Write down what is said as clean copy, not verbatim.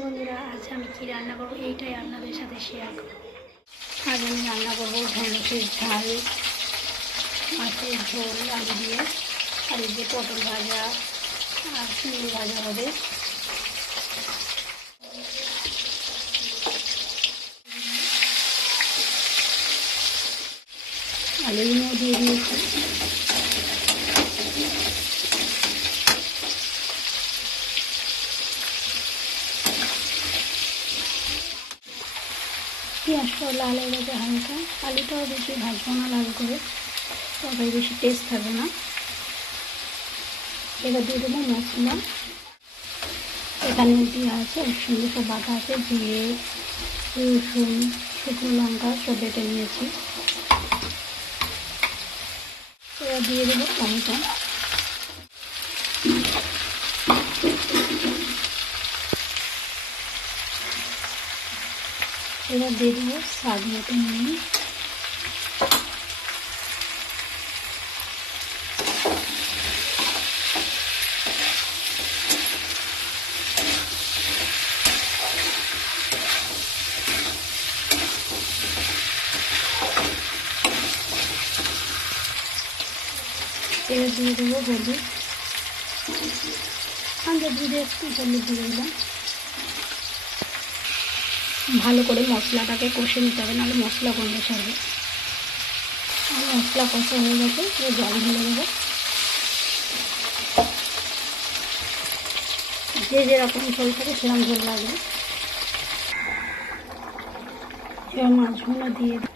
বন্ধুরা, আজ আমি কি রান্না করবো এইটাই আপনাদের সাথে শেয়ার করব। আজ আমি রান্না করবো ঢেঁড়সের ঝাল, মাছের ঝোল আলু দিয়ে, আর এই যে পটল ভাজা আর চিংড়ি ভাজা হবে। আলুগুলো দিয়ে দিয়েছি। পেঁয়াজটাও লাল হয়ে গেছে হালকা, আলুটাও বেশি ভাজবো না লাল করে, তবে বেশি টেস্ট থাকবে না। এবার দিয়ে দেবো মশলা। এখানে দিয়ে আছে ওর সঙ্গে সব বাটা আছে, জিরে, রসুন, শুকনো লঙ্কা সব বেটে নিয়েছি। এবার দিয়ে দেবো টমেটো। এবার দিয়ে দেবো স্বাদ মতো নুন। এবার দিয়ে দেবো হলুদ, আমরা দিয়ে একটু হলুদ দিয়ে দিলাম। ভালো করে মশলাটাকে কষে নিতে হবে, নাহলে মশলা গন্ধ ছাড়বে। আর মশলা কষা হয়ে গেছে, এবার জল ঢেলে দেবো। যে যেরকম ঝোল থাকে সেরকম ঝোল লাগবে। এবার মাছগুলো দিয়ে দিই।